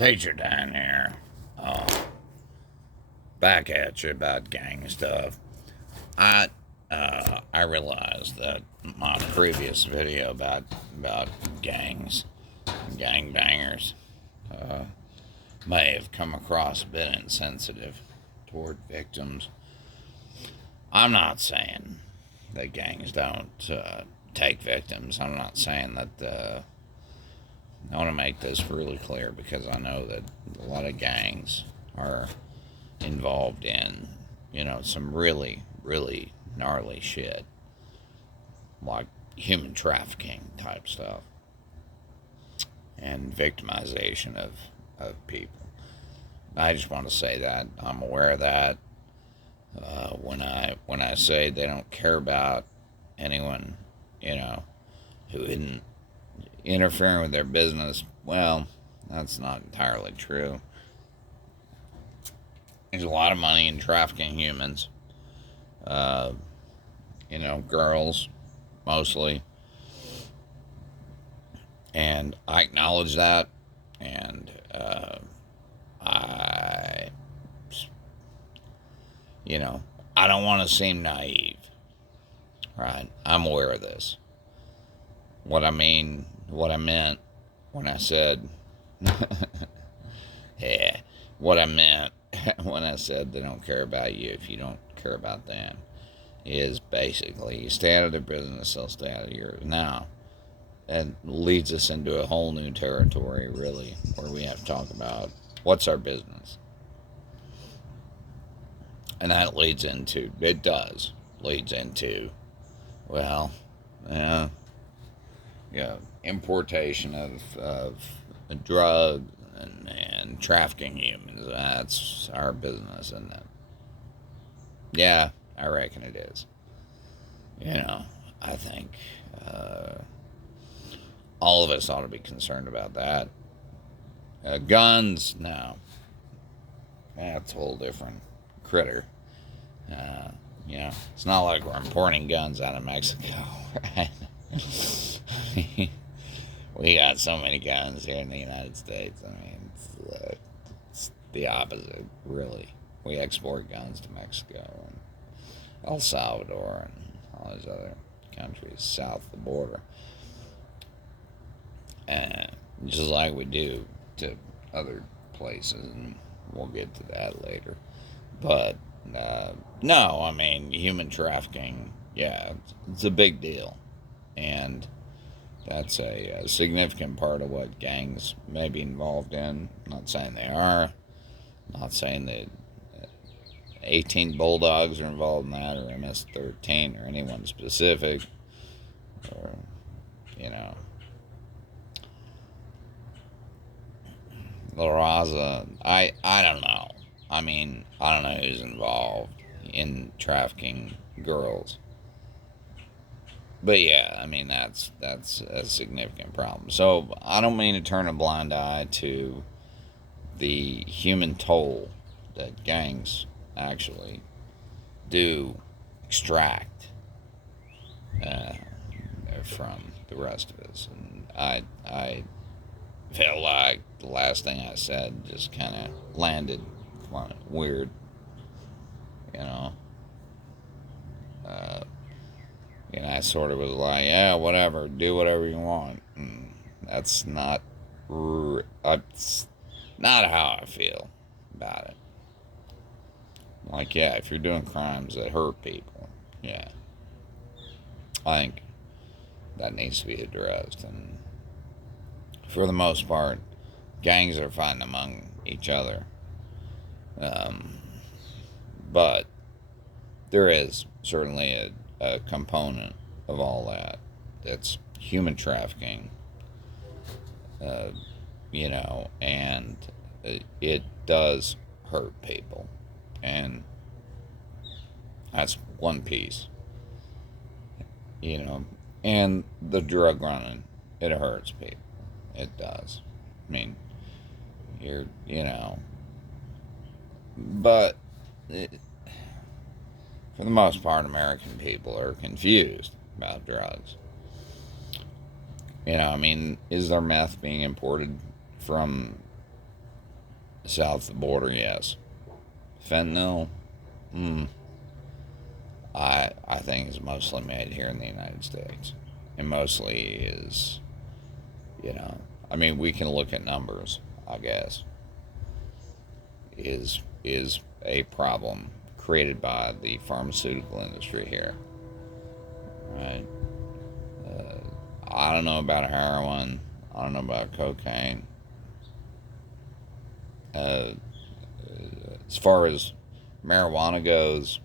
Teacher down here. Back at you about gang stuff. I realized that my previous video about gangs, gangbangers, may have come across a bit insensitive toward victims. I'm not saying that gangs don't take victims. I'm not saying that. I want to make this really clear because I know that a lot of gangs are involved in, some really, really gnarly shit, like human trafficking type stuff and victimization of people. I just want to say that I'm aware of that. When I say they don't care about anyone, who isn't interfering with their business, well, that's not entirely true. There's a lot of money in trafficking humans. Girls, mostly. And I acknowledge that. And I don't want to seem naive. Right? I'm aware of this. What I meant when I said, yeah, what I meant when I said they don't care about you if you don't care about them is basically you stay out of their business, they'll stay out of yours. Now, that leads us into a whole new territory, really, where we have to talk about what's our business. And that leads into, well, importation of drugs and trafficking humans. That's our business, isn't it? Yeah, I reckon it is. I think all of us ought to be concerned about that. Guns, no. That's a whole different critter. It's not like we're importing guns out of Mexico, right? We got so many guns here in the United States. I mean, it's the opposite, really. We export guns to Mexico and El Salvador and all those other countries south of the border. And just like we do to other places, and we'll get to that later. But, no, I mean, human trafficking, yeah, it's a big deal. And that's a significant part of what gangs may be involved in. I'm not saying they are. I'm not saying that 18 Bulldogs are involved in that, or MS-13, or anyone specific. Or, La Raza. I don't know. I mean, I don't know who's involved in trafficking girls. But yeah, I mean, that's a significant problem. So I don't mean to turn a blind eye to the human toll that gangs actually do extract from the rest of us. And I felt like the last thing I said just kind of landed weird, I sort of was like, yeah, whatever, do whatever you want. And that's not how I feel about it. Like, yeah, if you're doing crimes that hurt people, yeah, I think that needs to be addressed. And for the most part, gangs are fighting among each other. But there is certainly a component of all that that's human trafficking, and it does hurt people. And that's one piece, and the drug running, it hurts people. It does. I mean, but for the most part, American people are confused about drugs. Is there meth being imported from south of the border, yes. Fentanyl, I think is mostly made here in the United States. And mostly is, I mean, we can look at numbers, I guess. Is a problem created by the pharmaceutical industry here, right? I don't know about heroin. I don't know about cocaine. As far as marijuana goes,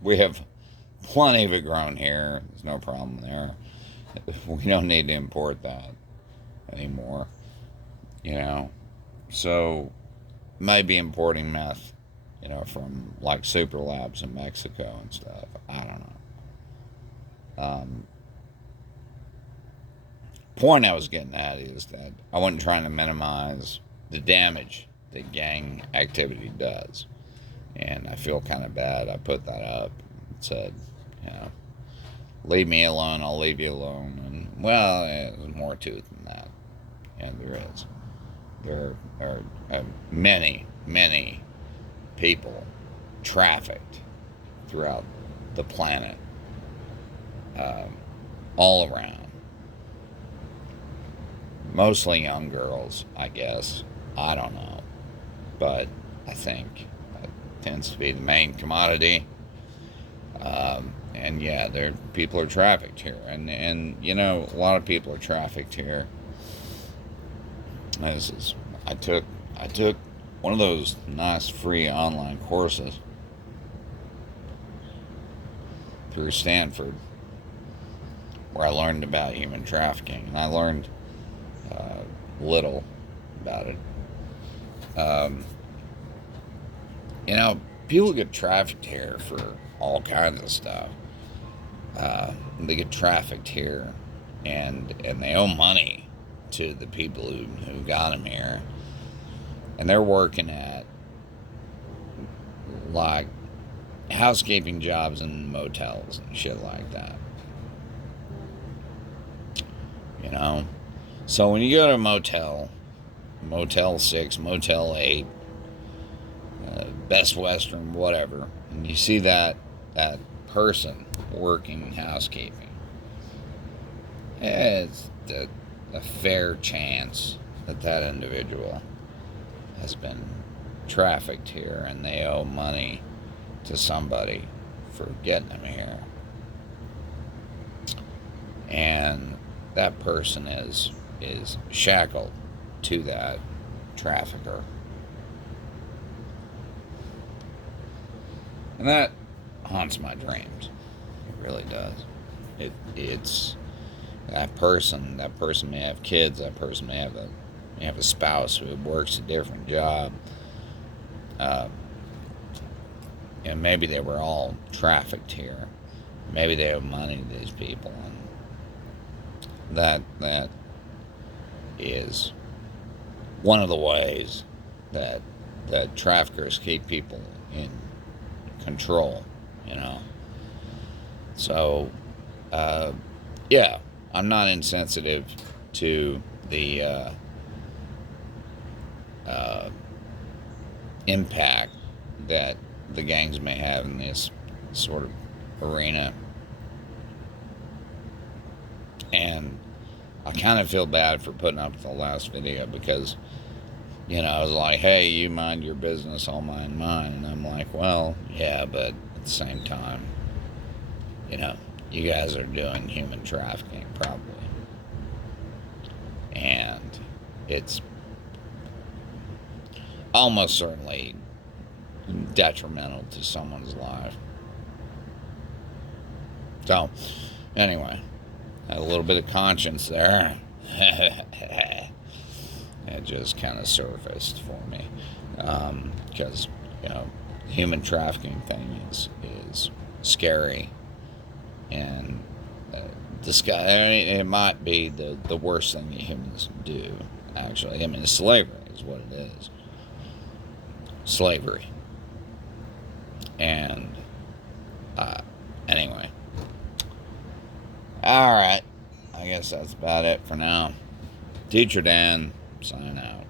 we have plenty of it grown here. There's no problem there. We don't need to import that anymore, So, maybe importing meth, from like super labs in Mexico and stuff. I don't know. Point I was getting at is that I wasn't trying to minimize the damage that gang activity does. And I feel kind of bad. I put that up and said, leave me alone, I'll leave you alone. And, well, there's more to it than that. And there is. There are many, many people trafficked throughout the planet, all around. Mostly young girls, I guess. I don't know. But I think that tends to be the main commodity. And yeah, people are trafficked here. And a lot of people are trafficked here. I took one of those nice free online courses through Stanford where I learned about human trafficking. And I learned little about it. People get trafficked here for all kinds of stuff. They get trafficked here, and they owe money to the people who got them here, and they're working at like housekeeping jobs in motels and shit like that. So when you go to a motel, Motel 6, Motel 8, Best Western, whatever, and you see that person working housekeeping, it's a fair chance that individual has been trafficked here and they owe money to somebody for getting them here. And that person is shackled to that trafficker. And that haunts my dreams. It really does. It's that person may have kids, that person may have a spouse who works a different job. And maybe they were all trafficked here. Maybe they owe money to these people, and that is one of the ways that traffickers keep people in control, So, yeah, I'm not insensitive to the impact that the gangs may have in this sort of arena. And I kind of feel bad for putting up the last video because, I was like, hey, you mind your business, I'll mind mine. And I'm like, well, yeah, but at the same time, you guys are doing human trafficking, probably. And it's almost certainly detrimental to someone's life. So, anyway, had a little bit of conscience there. It just kind of surfaced for me. Because, human trafficking thing is scary. And it might be the worst thing that humans do, actually. I mean, slavery is what it is. Slavery. And, anyway. Alright. I guess that's about it for now. Teacher Dan, sign out.